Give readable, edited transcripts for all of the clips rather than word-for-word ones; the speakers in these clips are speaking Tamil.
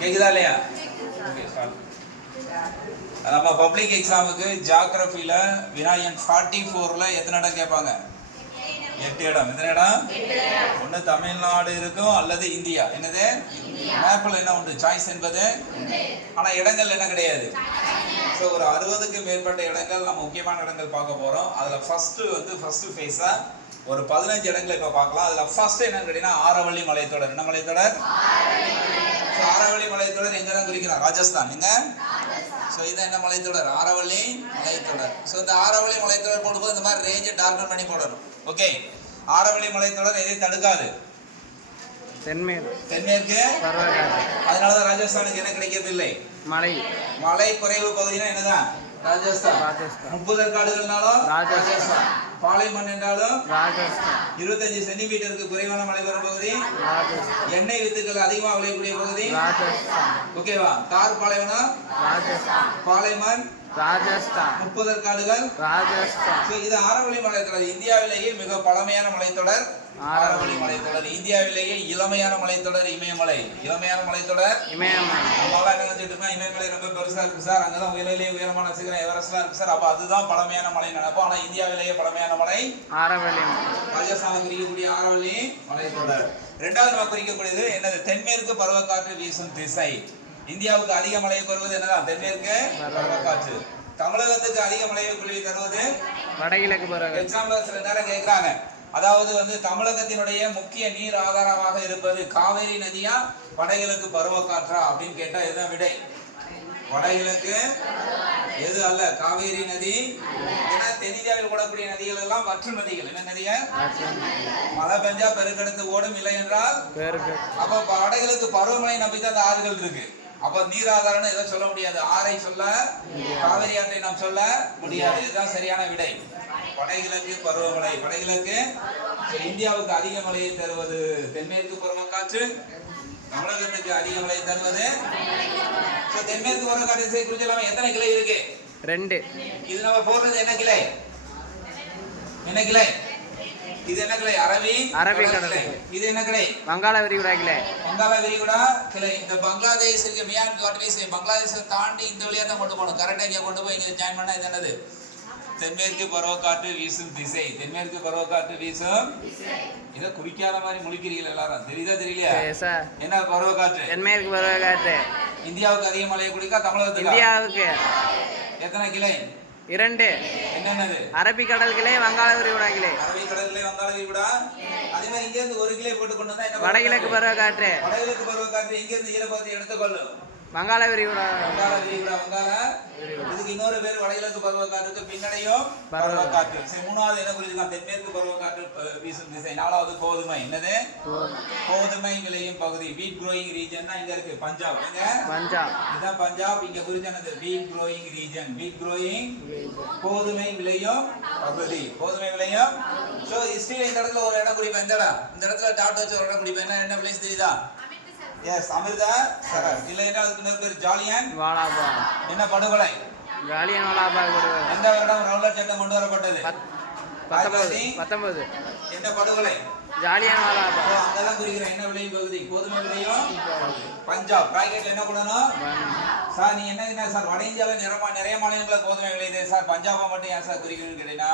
கேக்குதா இல்லையா? நம்ம பப்ளிக் எக்ஸாமுக்கு ஜியோகிராஃபில வினாயன் 44ல எத்தனை இடம் கேட்பாங்க? 8 இடம். எத்தனை இடம்? ஒன்று தமிழ்நாடு இருக்கும் அல்லது இந்தியா. என்னது? மேப்பில் என்ன உண்டு? சாய்ஸ் என்பது. ஆனால் இடங்கள் என்ன கிடையாது. ஸோ ஒரு 60க்கு மேற்பட்ட இடங்கள் நம்ம முக்கியமான இடங்கள் பார்க்க போகிறோம். அதில் ஃபர்ஸ்ட் ஃபேஸாக ஒரு 15 இடங்களை இப்போ பார்க்கலாம். அதில் ஃபர்ஸ்ட் என்னன்னு கேட்டீங்கன்னா ஆரவள்ளி மலைத்தொடர். என்ன மலைத்தொடர்? ஆரவள்ளி மலைத்தொடர் எங்கே தான் குறிக்கலாம்? ராஜஸ்தான். எங்க? ஸோ இதான் என்ன மலைத்தொடர்? ஆரவள்ளி மலைத்தொடர். ஸோ இந்த ஆரவள்ளி மலைத்தொடர் போடும்போது இந்த மாதிரி ரேஞ்சை டார்கன் பண்ணி போடணும். ஓகே, ஆரவள்ளி மலைத்தொடர் எதையும் தடுக்காது. தென்மேற்கு. அதனாலதான் ராஜஸ்தானுக்கு என்ன கிடைக்கிறது இல்லை? மழை குறைவு பகுதினா என்னதான்? ராஜஸ்தான். 30 காடுகள்னாலும் ராஜஸ்தான். பாலைமண் என்றாலும் ராஜஸ்தான். 25 சென்டிமீட்டருக்கு குறைவான மழை பெறும் பகுதி ராஜஸ்தான். எண்ணெய் வித்துக்கள் அதிகமாக விளையக்கூடிய பகுதி ராஜஸ்தான். ஓகேவா? தார் பாலைவனம் ராஜஸ்தான். பாலைமண் ராஜஸ்தான். 30 காடுகள் ராஜஸ்தான். இது ஆரவள்ளி மலைத்தொடர். இந்தியாவிலேயே மிக பழமையான மலைத்தொடர் ஆரவள்ளி மலைத்தொடர். இந்தியாவிலேயே இளமையான மலைத்தொடர் இமயமலை. இளமையான மலைத்தொடர் இமயமலை. நம்மளால என்ன நினைச்சிட்டு இமயமலை ரொம்ப பெருசா இருக்கு சார், அங்கதான் உலகிலேயே உயரமான சிகரம் எவரெஸ்ட்லாம் இருக்கு சார். அப்ப அதுதான் பழமையான மலை நினைப்போம். ஆனா இந்தியாவிலேயே பழமையான மலை ஆரவள்ளி. ராஜஸ்தானை குறிக்கக்கூடிய ஆரவள்ளி மலைத்தொடர். இரண்டாவது நம்ம குறிக்கக்கூடியது என்னது? தென்மேற்கு பருவக்காற்று வீசும் திசை. இந்தியாவுக்கு அதிக மழையை பெறுவது என்னதான்? தென்மேற்கு பருவக்காற்று. தமிழகத்துக்கு அதிக மழையை பொழிவு தருவது வடகிழக்கு பருவக்காற்று. எக்ஸாம்பிள் சில நேரம் கேட்கிறாங்க. அதாவது தமிழகத்தினுடைய முக்கிய நீர் ஆதாரமாக இருப்பது காவேரி நதியா வடகிழக்கு பருவக்காற்றா அப்படின்னு கேட்டா இதுதான் விடை. வடகிழக்கு எது அல்ல, காவேரி நதி. ஏன்னா தென்னிந்தியாவில் கூடக்கூடிய நதிகள் எல்லாம் வற்று நதிகள். என்ன நதிகள்? மழை பெஞ்சா பெருக்கெடுத்து ஓடும், இல்லை என்றால் அப்ப வடகிழக்கு பருவமழை நம்பித்தான் அந்த ஆறுகள் இருக்கு. அப்ப நீர் ஆதாரம் எதை சொல்ல முடியாது. ஆறை சொல்ல, காவிரி ஆற்றை நாம் சொல்ல முடியாது. இதுதான் சரியான விடை. வடகிழக்கு பருவமழை. வடகிழக்கு. இந்தியாவுக்கு அதிக மழையை தருவது தென்மேற்கு பருவக்காற்று. தமிழகத்துக்கு அதிக மழையை தருவது தென்மேற்கு பருவக்காற்று. குறிச்சலாம எத்தனை கிளை இருக்கு? 2. இது நம்ம போடுறது என்ன கிளை? என்ன கிளை? இது என்ன கிளை? அரபிக்கடல். இது என்ன கிளை? வங்காள விரிகுடா கிளை. வங்காள விரிகுடா கிளை. இந்த பங்களாதேஷ் இருக்கு, மியான்மர் காட்வேஸ், பங்களாதேஷை தாண்டி இந்த வழியா தான் கொண்டு போகணும். கரெக்டா இங்க கொண்டு போய் இங்க ஜாயின் பண்ணா இது என்னது? தென்மேற்கு பருவக்காற்று வீசும் திசை. தென்மேற்கு பருவக்காற்று வீசும். இதை குறிக்காத மாதிரி முழிக்கிறீர்கள் எல்லாரும். தெரியுதா தெரியலையா? என்ன பருவக்காற்று? தென்மேற்கு பருவக்காற்று. இந்தியாவுக்கு அதிக மழையை குடிக்கா தமிழகத்துக்கு? இந்தியாவுக்கு எத்தனை கிளை? 2. என்னென்னது? அரபிக்கடல் கிளை, வங்காள விரிகுடா கிளை. அரபிக்கடல் கிளை, வங்காள விரிகுடா. அதே மாதிரி இங்க இருந்து ஒரு கிளை போட்டு கொண்டு வந்தா என்ன? வடகிழக்கு பருவக்காற்று. வடகிழக்கு பருவக்காற்று இங்க இருந்து ஈரப்பதத்தை எடுத்துக்கொள்ளும். வங்காள விரிகுடா. வங்காள விரிகுடா. வங்காள. இதுக்கு இன்னொரு பேர் வடகிழக்கு பருவக்காற்றுக்கு பின்னடையும் பருவக்காற்று. சரி, மூணாவது என்ன குறிச்சிருக்காங்க? தென்மேற்கு பருவக்காற்று வீசும் திசை. 4வது கோதுமை. என்னது? கோதுமை விளையும் பகுதி. வீட் க்ரோயிங் ரீஜன் தான் இங்க இருக்கு. பஞ்சாப். எங்க? பஞ்சாப். இதுதான் பஞ்சாப். இங்க குறிச்சானது வீட் க்ரோயிங் ரீஜன். வீட் க்ரோயிங் கோதுமை விளையும் பகுதி. கோதுமை விளையும். சோ ஹிஸ்டரியில இந்த இடத்துல ஒரு இடம் குறிப்பேன். இந்த இடத்துல டாட் வச்சு ஒரு இடம் குறிப்பேன். என்ன பிளேஸ் தெரியுதா? எஸ், அமிர்தசரஸ். இல்லைன்னா அதுக்கு இன்னொரு பேர் ஜாலியன் வாலாபாக். என்ன படுகொலை? ஜாலியன் வாலாபாக் படுகொலை. எந்த வருடம் ரவுலட் சட்டம் கொண்டு வரப்பட்டது? 19. என்ன படுகொலை? ஜாலியன் வாலாபாக். அங்கதான் குறிக்கிறேன். என்ன விளையும் பகுதி? கோதுமை விளையும் பஞ்சாப். பிராக்கெட்ல என்ன பண்ணணும் சார்? நீ என்ன சார் வட இந்தியாவில நிறைய மாநிலங்களில் கோதுமை விளையுது சார், பஞ்சாபை மட்டும் ஏன் சார் குறிக்கணும்னு கேட்டீங்கன்னா,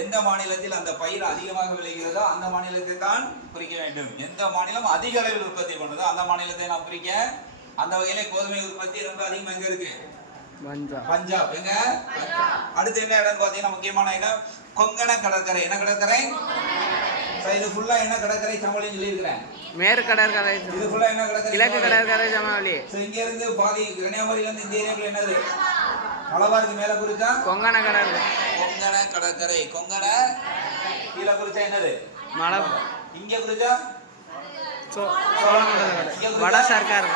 எந்த மாநிலத்தில் அந்த பயிர் அதிகமாக விளைகிறதோ அந்த மாநிலத்தை தான் குறிக்க வேண்டும். எந்த மாநிலம் அதிக அளவில் உற்பத்தி பண்ணுதோ அந்த மாநிலத்தை நாம் குறிக்க. அந்த வகையில கோதுமை உற்பத்தி ரொம்ப அதிகமா எங்க இருக்கு? பஞ்சாப். எங்க? அடுத்து என்ன இடம் பாத்தீங்கன்னா முக்கியமான இடம் கொங்கண கடற்கரை. என்ன கடற்கரை? இது ஃபுல்லா என்ன கடற்கரை சமவெளி சொல்லி இருக்கிறேன்? மேற்கு கடற்கரை. இது ஃபுல்லா என்ன கடற்கரை? கிழக்கு கடற்கரை சமவெளி. சோ இங்க இருந்து பாதி கன்னியாகுமரியில இருந்து இந்த ஏரியாக்குள்ள என்னது? மலபாருக்கு மேல குறிச்சா கொங்கண கடற்கரை. கொங்கண கடற்கரை. கொங்கண கீழ குறிச்சா என்னது? மலபார். இங்க குறிச்சா வட சர்க்கார்.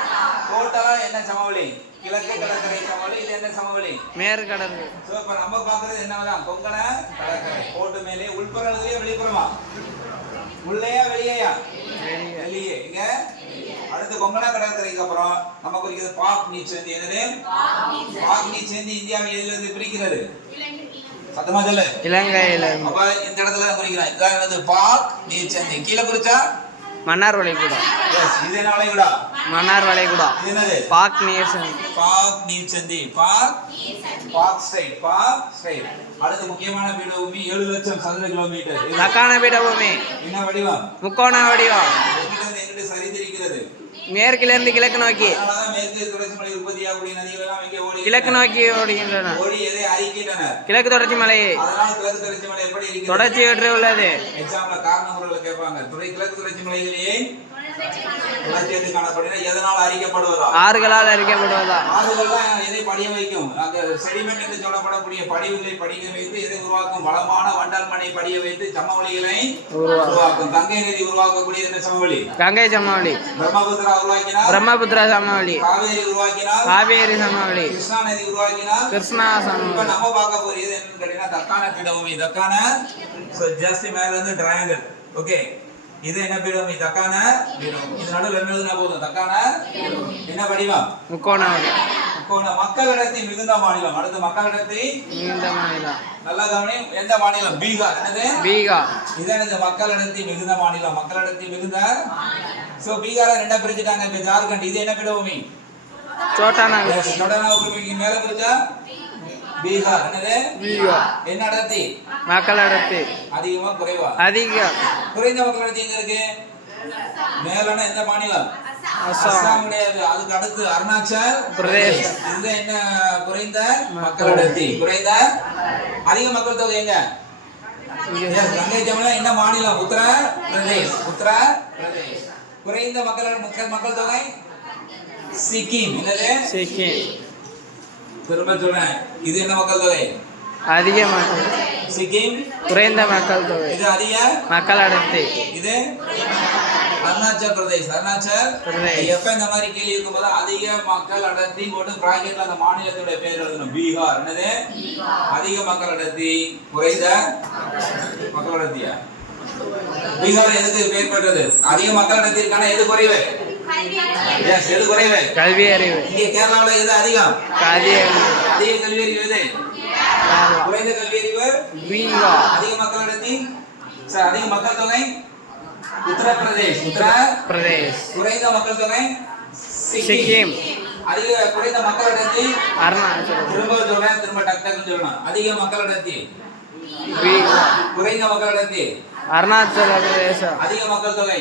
டோட்டலா என்ன சமவெளி? கிழக்கு கடற்கரை சமவெளி. இது என்ன சமவெளி? மேற்கு கடற்கரை. சோ இப்ப நம்ம பாக்குறது என்னதான்? கொங்கண கடற்கரை. கோட்டு மேலே உள்புறத்திலேயே வெளிப்புறமா? உள்ளேயா வெளியேயா? வெளியே. இங்க அடுத்து கொங்கண கடற்கரைக்கு அப்புறம் நம்ம குறிக்கிறது பாக் நீச்சேந்தி. என்னது? பாக் நீச்சேந்தி இந்தியாவில் எதிலிருந்து பிரிக்கிறது? சத்தமா சொல்லு. இலங்கையில. அப்ப இந்த இடத்துல குறிக்கிறேன். இதான் என்னது? பாக் நீச்சேந்தி. கீழே குறிச்சா மன்னார் வளைகுடா. எஸ், இது என்ன வளைகுடா? மன்னார் வளைகுடா. இது என்னது? பாக் நீர்சந்தி. பாக் நீர்ச்சந்தி. பாக் ஸ்ட்ரைட். அடுத்த முக்கியமான பீடபூமி 7 லட்சம் சதுர கிலோமீட்டர். தக்கான பீடபூமி. என்ன வடிவம்? முக்கோண வடிவம். எங்கிட்ட சரிந்திருக்கிறது. மேற்கிலிருந்து கிழக்கு நோக்கி. அதனாலதான் மேற்கு தொடர்ச்சி மலை உற்பத்தியாகக்கூடிய நதிகள் எல்லாம் இங்கே ஓடி கிழக்கு நோக்கி ஓடுகின்றன. ஓடி எதை அறிக்கின்றன? கிழக்கு தொடர்ச்சி மலை. அதனால கிழக்கு தொடர்ச்சி மலை எப்படி இருக்கிறது? தொடர்ச்சியற்று உள்ளது. எக்ஸாம்ல காரண முறையில கேட்பாங்க. கிழக்கு தொடர்ச்சி மலைகளிலே தொடர்ச்சியற்று காணப்படுகிற எதனால் அறிக்கப்படுவதா? ஆறுகளால் அறிக்கப்படுவதா? ஆறுகள்லாம் எதை படிய வைக்கும்? அந்த செடிமெண்ட் என்று சொல்லப்படக்கூடிய படிவுகளை படிக்க வைத்து எதை உருவாக்கும்? வளமான வண்டல் மண்ணை படிய வைத்து சமவெளிகளை உருவாக்கும். கங்கை நதி உருவாக்கக்கூடிய என்ன சமவெளி? கங்கை சமவெளி. பிரம்மபுத்திரா உருவாக்கினார். பிரம்மபுத்திரா சமவெளி. காவேரி உருவாக்கினார். காவேரி சமவெளி. கிருஷ்ணா நதி உருவாக்கினார். கிருஷ்ணா சமவெளி. இப்ப நம்ம பார்க்க போறது என்னன்னு கேட்டீங்கன்னா தக்கான பீடபூமி. தக்கான ஜஸ்ட் மேல இருந்து ட்ரையாங்கிள். ஓகே, இது என்ன பீடபூமி? தக்கான பீடபூமி. இது நடுவுல என்ன எழுதுனா போதும்? தக்கான என்ன வடிவம்? முக்கோண வடிவம். முக்கோண. மக்களிடத்தில் மிகுந்த மாநிலம். அடுத்து மக்களிடத்தில் மிகுந்த மாநிலம். நல்லா கவனி. எந்த மாநிலம்? பீகார். என்னது? பீகார். இது என்னது? மக்களிடத்தில் மிகுந்த மாநிலம். மக்களிடத்தில் மிகுந்த. சோ பீகாரை ரெண்டா பிரிச்சுட்டாங்க. இப்ப ஜார்க்கண்ட். இது என்ன பீடபூமி? சோட்டா நகர். சோட்டா நகர் மேல பிரிச்சா பீகார். என்னது? பீகார். என்ன அடர்த்தி? மக்கள் அடர்த்தி அதிகமா குறைவா? அதிகம். குறைந்த மக்கள் அடர்த்தி எங்க இருக்கு? மேலான எந்த மாநிலம்? அஸ்ஸாம் கிடையாது. அதுக்கு அடுத்து அருணாச்சல் பிரதேஷ். இந்த என்ன குறைந்த மக்கள் அடர்த்தி? குறைந்த. அதிக மக்கள் தொகை எங்க? கங்கை ஜமுனா என்ன மாநிலம்? உத்தரப்பிரதேஷ். உத்தரப்பிரதேஷ். குறைந்த மக்கள் தொகை சிக்கிம். என்னது? சிக்கிம். திரும்ப சொல்றேன், இது என்ன மக்கள் தொகை? அதிக மக்கள். சிக்கிம் குறைந்த மக்கள் தொகை. இது அதிக மக்கள் அடர்த்தி. இது அருணாச்சல் பிரதேஷ். அருணாச்சல் பிரதேஷ். எப்ப இந்த மாதிரி கேள்வி இருக்கும்போது அதிக மக்கள் அடர்த்தி போட்டு பிராக்கெட்ல அந்த மாநிலத்தோட பேர் எழுதணும். பீகார். என்னது? அதிக மக்கள் அடர்த்தி. குறைந்த மக்கள் அடர்த்தியா? பீகார் எதுக்கு பேர் பெற்றது? அதிக மக்கள் அடர்த்தி இருக்கான எது குறைவு? எது குறைவு? கல்வி அறிவு. இங்க கேரளாவுல எது அதிகம்? கல்வி அறிவு. அதிக கல்வி அறிவு எது? குறைந்த கல்வி அறிவு பீகார். அதிக மக்கள் அடர்த்தி அதிக மக்கள் தொகை உத்தரப்பிரதேஷ். உத்தரப்பிரதேஷ். குறைந்த மக்கள் தொகை சிக்கிம். அதிக குறைந்த மக்கள் அடர்த்தி அருணாச்சல். திரும்ப சொல்றேன், திரும்ப டக்கு சொல்லணும். அதிக மக்கள் அடர்த்தி பீகார். குறைந்த மக்கள் அடர்த்தி அருணாச்சல பிரதேசம். அதிக மக்கள் தொகை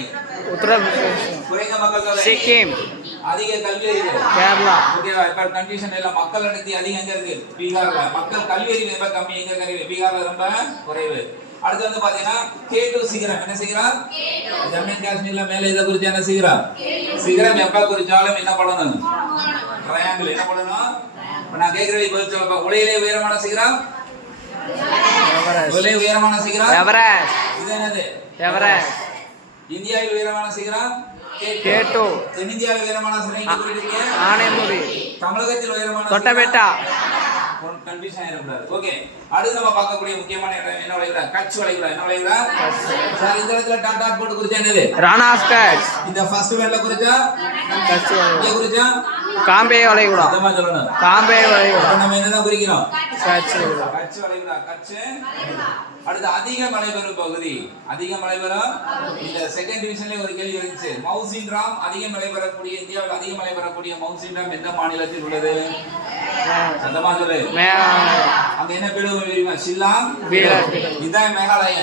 உத்தரப்பிரதேசம். குறைந்த மக்கள் தொகை சிக்கிம். அதிக கல்வி அறிவு கேரளா. ஓகேவா? இப்ப கன்ஃபியூஷன் இல்ல. மக்கள் அடர்த்தி அதிகம் எங்க இருக்கு? பீகார்ல. மக்கள் கல்வி அறிவு ரொம்ப கம்மி எங்க இருக்கு? பீகார்ல ரொம்ப குறைவு. அடுத்து வந்து பாத்தீங்கன்னா K2 சிகரம். என்ன சிகரம்? ஜம்மு காஷ்மீர்ல மேல இத குறிச்சு என்ன சிகரம்? சிகரம் எப்ப குறிச்சாலும் என்ன பண்ணணும்? ட்ரையாங்கிள். என்ன பண்ணணும்? நான் கேக்குறதுக்கு பதில் சொல்லுங்க. உலகிலே உயரமான சிகரம்? உலகிலே உயரமான சிகரம் எவரெஸ்ட். இது என்னது? எவரெஸ்ட். இந்தியாவில் உயரமான சிகரம் K2. தென்னிந்தியாவில் உயரமான சிகரம் எங்க குறிப்பிட்டீங்க? ஆனைமுடி. தமிழகத்தில் உயரமான தொட்டபெட்டா. கன்ஃபியூஷன் ஆயிரக்கூடாது. ஓகே, அடுத்து நம்ம பார்க்கக்கூடிய முக்கியமான இடம் என்ன வளைகுடா? கட்ச் வளைகுடா. என்ன வளைகுடா? சார் இந்த இடத்துல டாட் டாட் போட்டு குறிச்சா என்னது? ராணாஸ் கட்ச். இந்த ஃபர்ஸ்ட் வேர்ட்ல குறிச்சா கட்ச் வளைகுடா. இங்க குறிச்சா காம்பே வளைகுடா. அதமா சொல்லணும். காம்பே வளைகுடா. நம்ம என்னதான் குறிக்கிறோம்? கட்ச் வளைகுடா. கட்ச் வளைகுடா. கட்ச். அடுத்து அதிக மழை பெறும் பகுதி. அதிக மழை பெறும். இந்த செகண்ட் டிவிஷன்ல ஒரு கேள்வி இருந்துச்சு. மவுசின் ராம் அதிக மழை பெறக்கூடிய இந்தியாவில் அதிக மழை பெறக்கூடிய மவுசின் ராம் எந்த மாநிலத்தில் உள்ளது? சத்தமா சொல்லு. அங்க என்ன பீடபூமி தெரியுமா? ஷில்லாங். இதுதான் மேகாலயா.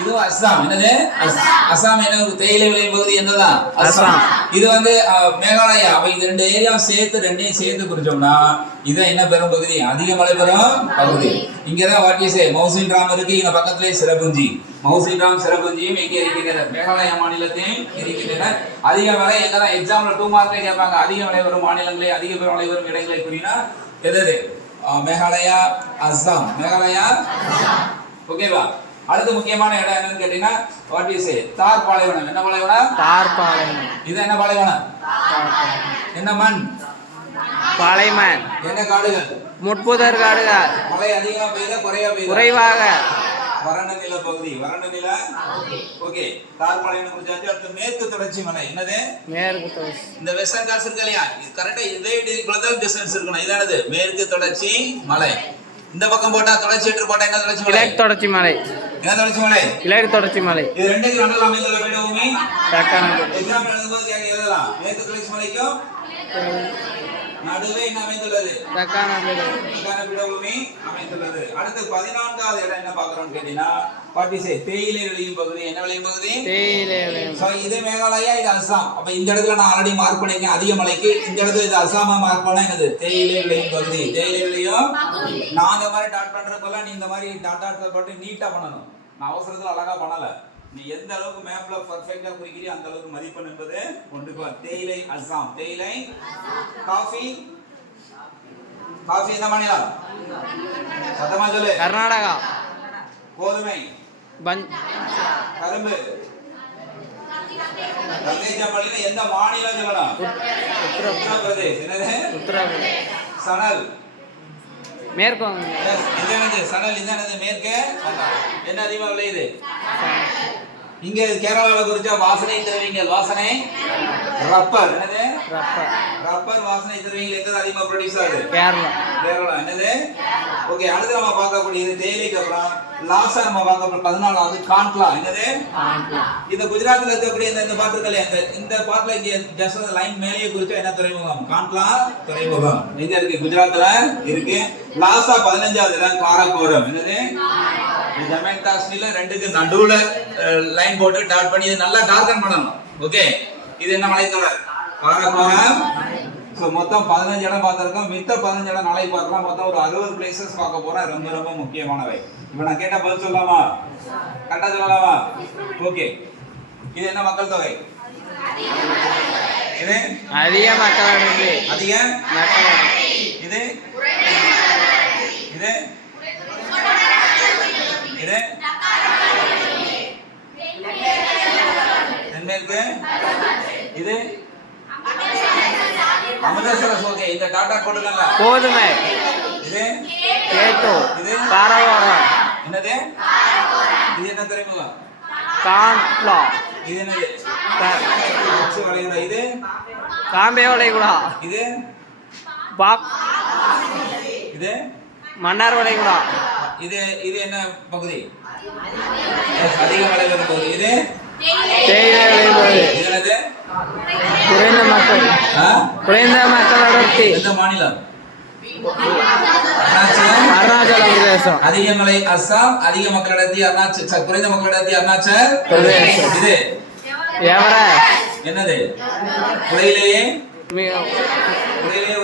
இது அஸ்ஸாம். என்னது? அஸ்ஸாம். என்ன தேயிலை விளையும் பகுதி என்னதான்? அஸ்ஸாம். இது வந்து மேகாலயா. அப்ப இந்த ரெண்டு ஏரியா சேர்த்து ரெண்டையும் சேர்த்து குறிச்சோம்னா இதான் என்ன பெறும் பகுதி? அதிக மழை பெறும் பகுதி. இங்கதான் வாட் யூ சே மவுசின் ராம் இருக்கு. இந்த பக்கத்திலே சிரபுஞ்சி. மவுசின் ராம் சிரபுஞ்சியும் எங்கே இருக்கின்றன? மேகாலயா மாநிலத்தையும் இருக்கின்றன. அதிக மழை எங்கதான்? எக்ஸாம்ல 2 மார்க்ல கேட்பாங்க. அதிக மழை வரும் மாநிலங்களே அதிக மழை வரும் இடங்களை குறினா எது? மேகாலயா, அஸ்ஸாம். மேகாலயா, ஓகேவா? அடுத்து முக்கியமான இடம் என்னன்னு கேட்டீங்கன்னா வாட் யூ சே தார் பாலைவனம். என்ன பாலைவனம்? தார் பாலைவனம். இது என்ன பாலைவனம்? என்ன மண்? பாலைமண். என்ன காடுகள்? முட்புதர் காடுகள். மழை அதிகமா பெய்தா குறைவாக வறண்ட நில பகுதி. வறண்ட நில. ஓகே, தார் பாலைவனம் குறிச்சாச்சு. அடுத்து மேற்கு தொடர்ச்சி மலை. என்னது? மேற்கு தொடர்ச்சி. இந்த வெஸ்டர்ன் காட்ஸ் இருக்கு இல்லையா? இது கரெக்ட்டா இதே டிகிரிக்குள்ள டிஸ்டன்ஸ் இருக்கணும். இதானது மேற்கு தொடர்ச்சி மலை. இந்த பக்கம் போட்டா தொடர்ச்சி போட்டா என்ன தொடர்ச்சி மலை? கிழக்கு தொடர்ச்சி மலை. என்ன தொடர்ச்சி மலை? கிழக்கு தொடர்ச்சி மலை. இது ரெண்டுக்கு நடுவில் அமைந்துள்ள பீடபூமி தக்காணம். எக்ஸாம்பிள் எழுதும்போது கேட்க எழுதலாம். மேற்கு தொடர்ச்சி மலைக்கும் நடுவே என்ன அமைந்துள்ளது? தக்காணம் பீடபூமி அமைந்துள்ளது. அடுத்து 14வது இடம் என்ன பார்க்கறோம்னு கேட்டீங்கன்னா தேயிலை விளையும் பகுதி. என்ன விளையும் பகுதி? தேயிலை விளையும். சோ இது மேகாலயா, இது அசாம். அப்ப இந்த இடத்துல நான் ஆல்ரெடி மார்க் பண்ணிருக்கேன் அதிக மலைக்கு. இந்த இடத்துல இது அசாமா மார்க் பண்ணா என்னது? தேயிலை விளையும் பகுதி. தேயிலை விளையும். நான் இந்த மாதிரி டாட் பண்றப்பெல்லாம் நீ இந்த மாதிரி டாட் போட்டு நீட்டா பண்ணணும். நான் அவசரத்துல அழகா பண்ணல. நீ எந்த அளவுக்கு மேப்ல பெர்ஃபெக்ட்டா குறிக்கிறியோ அந்த அளவுக்கு மதிப்பெண் என்பது கொண்டுக்கு வா. தேயிலை அசாம். தேயிலை. காஃபி. காஃபி எந்த மாநிலம்? சத்தமா சொல்லு. கர்நாடகா. கோதுமை. கரும்பு. கங்கை எந்த மாநிலம் சொல்லணும்? உத்தரப்பிரதேஷ். என்னது? உத்தரப்பிரதேஷ். சணல். மேற்கு சணல் இந்த மேற்கு. என்ன அதிகமா விளையுது? இங்க கேரளாவில் குறிச்சா வாசனை திரவியங்கள். வாசனை. ரப்பர். என்னது? ரப்பர் வாசனை திரவியங்கள் எங்க அதிகமா ப்ரொடியூஸ் ஆகுது? கேரளா. என்னது? ஓகே, அடுத்து நம்ம பார்க்கக்கூடியது தேயிலைக்கு அப்புறம் லாஸ்டா நம்ம பார்க்க 14வது காண்ட்லா. என்னது? இந்த குஜராத்ல இருக்கக்கூடிய இந்த பாட்டுகளே இந்த பாட்டுல இங்க ஜஸ்ட் லைன் மேலேயே குறிச்சா என்ன துறைமுகம்? காண்ட்லா துறைமுகம். எங்க இருக்கு? குஜராத்ல இருக்கு. லாஸ்டா 15வது இடம் காரகோரம். என்னது? ஜம்மு அண்ட் காஷ்மீர்ல ரெண்டுக்கு நடுவுல லைன் போட்டு டாட் பண்ணி இது நல்லா டார்கன் பண்ணணும். ஓகே, இது என்ன மலைத்தொடர்? காரகோரம். சோ மொத்தம் 15 இடம் பார்த்திருக்கோம். மித்த 15 இடம் நாளை பார்க்கலாம். மொத்தம் ஒரு 60 பிளேசஸ் பார்க்க போறோம். ரொம்ப ரொம்ப முக்கியமானவை. இப்போ நான் கேட்ட பதில் சொல்லலாமா? கரெக்டா சொல்லலாமா? ஓகே, இது என்ன மக்கள் தொகை? இது அதிக மக்கள் அடர்த்தி. அதிக இது இது இது தென்மேற்கு. இது அமிர்தசரஸ். ஓகே, இந்த டாடா போட்டுக்கல. கோதுமை. இது கேட்டோ. இது காரகோரம். என்னது? இது என்ன துறைமுகம்? காண்ட்லா. இது என்னது? வளைகுடா. இது காம்பே வளைகுடா. இது பாக். இது மன்னார் வளைகுடா. இது இது என்ன பகுதி? அதிக மழை வரும் பகுதி. இது தேயிலை விளையும் பகுதி. இது என்னது? குறைந்த மக்கள் அடர்த்தி. எந்த மாநிலம்? அருணாச்சல பிரதேசம். அதிக மலை அசாம். அதிக மக்கள் அடர்த்தி அருணாச்சல். குறைந்த மக்கள் அடர்த்தி அருணாச்சல் பிரதேசம். இது எவரெஸ்ட். என்னது? உலகிலேயே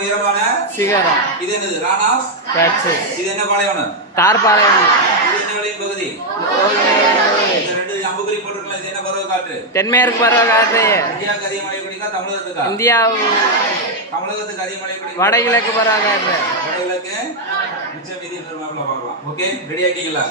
உயரமான சிகரம். இது என்னது? ரான் ஆஃப் கட்ச். இது என்ன பாலைவனம்? தார் பாலைவனம். இது என்ன விளையும் பகுதி? இந்த ரெண்டு அம்புக்குறி போட்டுருக்கலாம். இது என்ன பருவ காற்று? தென்மேற்கு பருவ காற்று. இந்தியாவுக்கு அதிக மழை பிடிக்கா? தமிழகத்துக்கா? தமிழகத்துக்கு அதிக மழை பிடிக்கும். வடகிழக்கு பருவ காற்று. வடகிழக்கு. மிச்ச மீதி பார்க்கலாம். Okay, ready ஆகிட்டீங்களா?